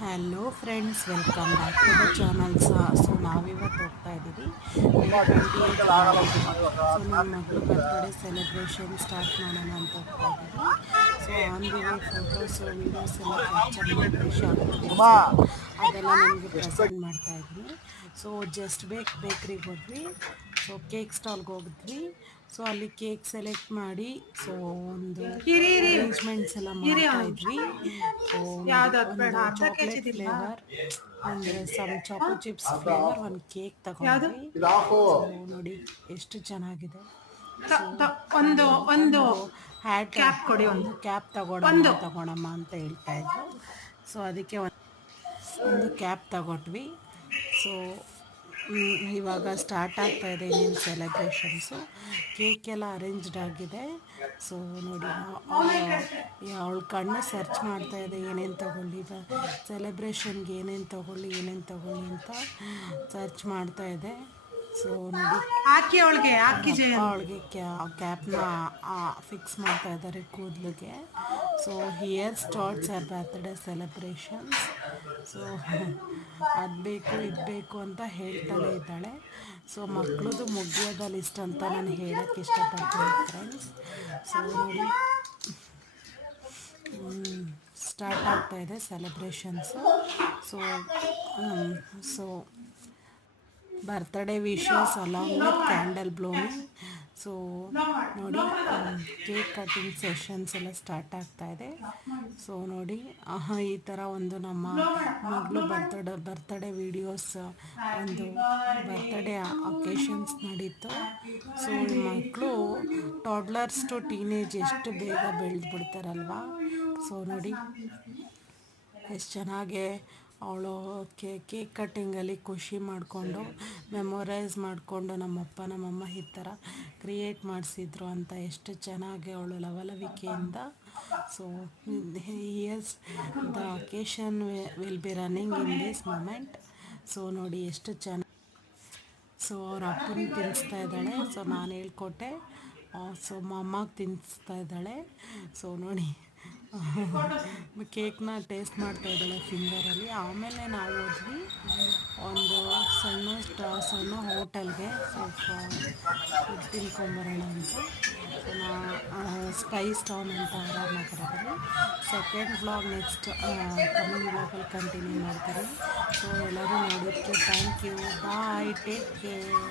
Hello friends, welcome back to the channel. So ನಾವಿವತ್ತು ಹೋಗ್ತಾ ಇದ್ದೀವಿ May 28th ಬ್ಲಾಗ್ಗೆ. ಸೊ ನನ್ನ ಮಗಳು ಬರ್ತ್ಡೇ ಸೆಲೆಬ್ರೇಷನ್ ಸ್ಟಾರ್ಟ್ ಮಾಡೋಣ ಅಂತ ಹೋಗ್ತಾ ಇದ್ದೀವಿ. So on the way photos videos ಎಲ್ಲ ಕ್ಯಾಪ್ಚರ್ ಮಾಡಿದ್ವಿ, ಶಾರ್ಟ್ ಕ್ಲಿಪ್ಸ್ ಅದೆಲ್ಲ ನಿಮಗೆ ಪ್ರೆಸೆಂಟ್ ಮಾಡ್ತಾ ಇದ್ದೀನಿ. ಸೊ ಜಸ್ಟ್ ಬೇಕ್ರಿಗೆ ಹೋದ್ವಿ. ಸೊ ಕೇಕ್ ಸ್ಟಾಲ್ಗೆ ಹೋಗಿದ್ವಿ. ಸೊ ಅಲ್ಲಿ ಕೇಕ್ ಸೆಲೆಕ್ಟ್ ಮಾಡಿ ಸೊ ಒಂದು ಅರೇಂಜ್ಮೆಂಟ್ಸ್ ಎಲ್ಲ ಮಾಡ್ತಾ ಇದ್ವಿ. ಸೊ ಒಂದು ಚಾಕ್ಲೇಟ್ ಫ್ಲೇವರ್ ಅಂದರೆ ಚಾಕೋ ಚಿಪ್ಸ್ ಫ್ಲೇವರ್ ಒಂದು ಕೇಕ್ ತಗೊಂಡ್ವಿ. ಸೊ ನೋಡಿ ಎಷ್ಟು ಚೆನ್ನಾಗಿದೆ. ಒಂದು ಒಂದು ಹ್ಯಾಟ್ ಕ್ಯಾಪ್ ಕೊಡಿ, ಒಂದು ಕ್ಯಾಪ್ ತಗೊಳಮ್ಮ ಅಂತ ಹೇಳ್ತಾ ಇದ್ರು. ಸೊ ಅದಕ್ಕೆ ಒಂದು ಕ್ಯಾಪ್ ತಗೊಟ್ವಿ. ಸೊ ಇವಾಗ ಸ್ಟಾರ್ಟ್ ಆಗ್ತಾ ಇದೆ ಇನ್ನೇನು ಸೆಲೆಬ್ರೇಷನ್ಸು. ಕೇಕ್ ಎಲ್ಲ ಅರೇಂಜ್ಡ್ ಆಗಿದೆ. ಸೊ ನೋಡಿ, ಅವಳ ಕಣ್ಣು ಸರ್ಚ್ ಮಾಡ್ತಾ ಇದೆ ಏನೇನು ತಗೊಳ್ಳಿ, ಸೆಲೆಬ್ರೇಷನ್ಗೆ ಏನೇನು ತಗೊಳ್ಳಿ ಅಂತ ಸರ್ಚ್ ಮಾಡ್ತಾ ಇದೆ. ಸೊ ನೋಡಿ, ಹಾಕಿ ಅವಳಿಗೆ ಕ್ಯಾಪ್ನ ಫಿಕ್ಸ್ ಮಾಡ್ತಾ ಇದ್ದಾರೆ ಕೂದಲಿಗೆ. So here starts our birthday celebrations. So ಅದು ಬೇಕು ಇದು ಬೇಕು ಅಂತ ಹೇಳ್ತಾನೆ ಇದ್ದಾಳೆ. ಸೊ ಮಕ್ಕಳದು ಮುಗಿಯೋದ ಲಿಸ್ಟ್ ಅಂತ ನಾನು ಹೇಳೋಕ್ಕೆ ಇಷ್ಟಪಡ್ತೀನಿ ಫ್ರೆಂಡ್ಸ್. ಸೊ ನೋಡಿ, ಸ್ಟಾರ್ಟ್ ಆಗ್ತಾ ಇದೆ celebrations. So so birthday wishes along with candle blowing. So ನೋಡಿ, ಕೇಕ್ ಕಟಿಂಗ್ ಸೆಷನ್ಸ್ ಎಲ್ಲ ಸ್ಟಾರ್ಟ್ ಆಗ್ತಾ ಇದೆ. ಸೊ ನೋಡಿ, ಈ ಥರ ಒಂದು ನಮ್ಮ ಮಗಳು ಬರ್ತ್ಡೇ ವಿಡಿಯೋಸ್, ಒಂದು ಬರ್ತ್ಡೇ ಅಕೇಶನ್ಸ್ ನಡೀತು. ಸೊ ಈ ಮಕ್ಕಳು ಟಾಡ್ಲರ್ಸ್ ಟು ಟೀನೇಜ್ ಎಷ್ಟು ಬೇಗ ಬೆಳೆದು ಬಿಡ್ತಾರಲ್ವ. ಸೊ ನೋಡಿ ಎಷ್ಟು ಚೆನ್ನಾಗೆ ಅವಳು ಕೇಕ್ ಕಟ್ಟಿಂಗಲ್ಲಿ ಖುಷಿ ಮಾಡಿಕೊಂಡು ಮೆಮೊರೈಸ್ ಮಾಡಿಕೊಂಡು ನಮ್ಮಪ್ಪ ನಮ್ಮಮ್ಮ ಈ ಥರ ಕ್ರಿಯೇಟ್ ಮಾಡಿಸಿದ್ರು ಅಂತ ಎಷ್ಟು ಚೆನ್ನಾಗಿ ಅವಳು ಲವಲವಿಕೆಯಿಂದ. So here's the occasion will be running in this moment. So ನೋಡಿ ಎಷ್ಟು ಚೆನ್ನಾಗಿ. ಸೊ ಅವ್ರ ಅಪ್ಪನಿಗೆ ತಿನ್ನಿಸ್ತಾ ಇದ್ದಾಳೆ. ಸೊ ನಾನು ಹೇಳ್ಕೊಟ್ಟೆ. ಸೊ ಅಮ್ಮಗೆ ತಿನ್ನಿಸ್ತಾ ಇದ್ದಾಳೆ. ಸೊ ನೋಡಿ, ಕೇಕ್ನ ಟೇಸ್ಟ್ ಮಾಡ್ತಾ ಇದ್ದಾಳೆ ಫಿಂಗರಲ್ಲಿ. ಆಮೇಲೆ ನಾವು ಹೋದ್ವಿ ಒಂದು ಸಣ್ಣ ಹೋಟೆಲ್ಗೆ ಸ್ವಲ್ಪ ಫುಡ್ ತಿನ್ಕೊಂಬರೋಣ ಅಂತ. ಸ್ಪೈಸ್ ಟೌನ್ ಅಂತ ಆರ್ ನಗರದಲ್ಲಿ. ಸೆಕೆಂಡ್ ವ್ಲಾಗ್ ನೆಕ್ಸ್ಟ್ ಕಮಿಂಗ್ ವ್ಲಾಗಲ್ಲಿ ಕಂಟಿನ್ಯೂ ಮಾಡ್ತೀನಿ. ಸೊ ಎಲ್ಲರೂ ನೋಡೋದಕ್ಕೆ thank you. Bye, take care.